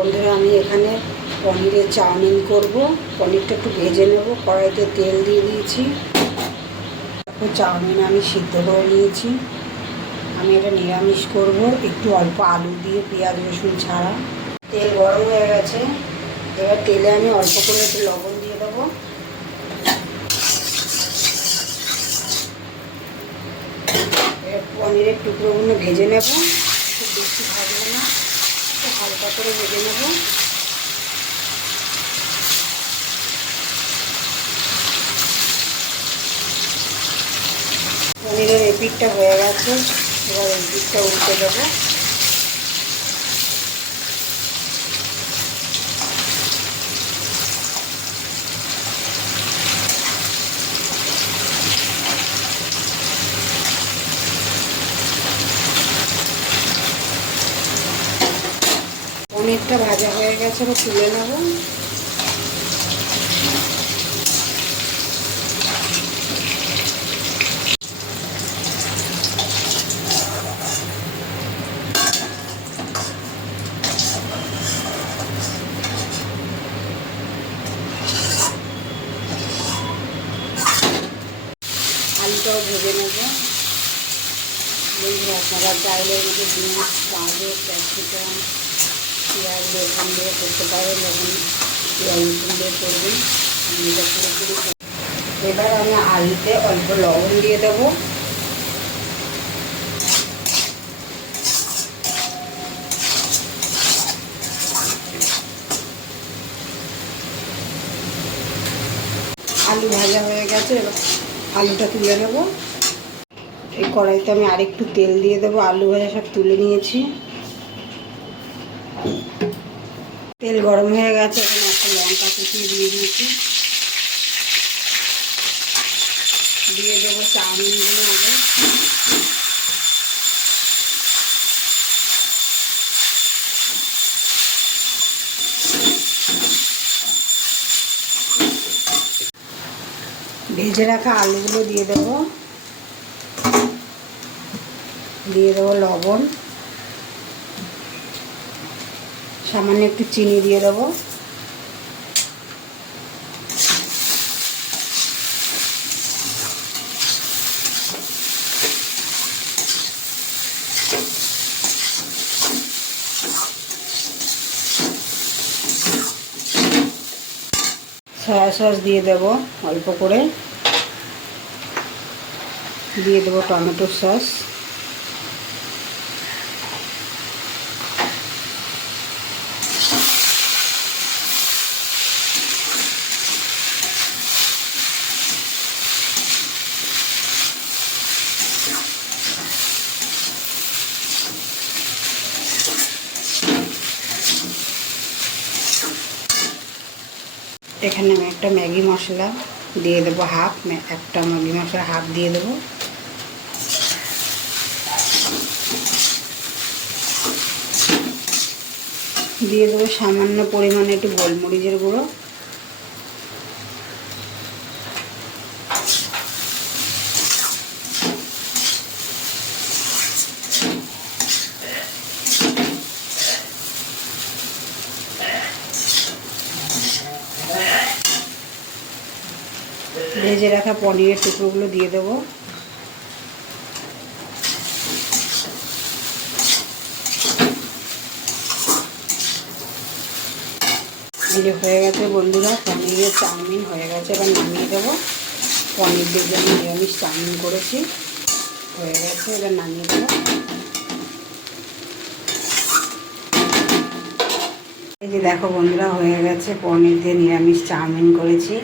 বন্ধুরা, আমি এখানে পনিরের চাউমিন করব। পনিরটা একটু ভেজে নেব। কড়াইতে তেল দিয়ে দিয়েছি। চাউমিন আমি সিদ্ধ করে নিয়েছি। আমি এটা নিরামিষ করব, একটু অল্প আলু দিয়ে, পেঁয়াজ রসুন ছাড়া। তেল গরম হয়ে গেছে। এবার তেলে আমি অল্প করে একটু লবণ দিয়ে দেবো। এবার পনিরের টুকরোগুলো ভেজে নেব। খুব বেশি ভাজবো না, হালকা করে ভেজে নেব। পনিরের এপিঠটা হয়ে গেছে। এবার এপিঠটা উল্টে দেবো। পনিরটা ভাজা হয়ে গেছে, এবার তুলে নেব। আলুটাও ভেজে নেব। বন্ধুরা, আপনারা চাইলে মধ্যে বিনস, গাজর, ক্যাপসিকাম, পেঁয়াজ, রসুন দিয়ে করতে পারেন। যখন পেঁয়াজ রসুন দিয়ে করবেন, আমি এটা পুরোপুরি। এবার আমি আলুতে অল্প লবণ দিয়ে দেবো। আলু ভাজা হয়ে গেছে, এবার আলুটা তুলে নেব। এই কড়াইতে আমি আরেকটু তেল দিয়ে দেবো। আলু ভাজা সব তুলে নিয়েছি। তেল গরম হয়ে গেছে, এখানে একটা লঙ্কা কুচিয়ে দিয়ে দিয়েছি। দিয়ে দেবো চাউমিনগুলো আগে। ভেজে রাখা আলুগুলো দিয়ে দেবো। দিয়ে দেবো লবণ, সামান্য একটু চিনি দিয়ে দেবো। সয়া সস দিয়ে দেবো অল্প করে। দিয়ে দেবো টমেটো সস। এখানে আমি একটা ম্যাগি মশলা দিয়ে দেবো, একটা ম্যাগি মশলা হাফ দিয়ে দেবো। দিয়ে দেবো সামান্য পরিমাণে একটু গোলমরিচের গুঁড়ো। ভেজে রাখা পনিরের টুকরোগুলো দিয়ে দেবো। এই যে হয়ে গেছে বন্ধুরা, পনিরের চাউমিন হয়ে গেছে। এবার নামিয়ে দেবো। পনির দিয়ে আমি নিরামিষ চাউমিন করেছি, হয়ে গেছে। এবার নামিয়ে দেবো। এই যে দেখো বন্ধুরা, হয়ে গেছে। পনির দিয়ে নিরামিষ চাউমিন করেছি।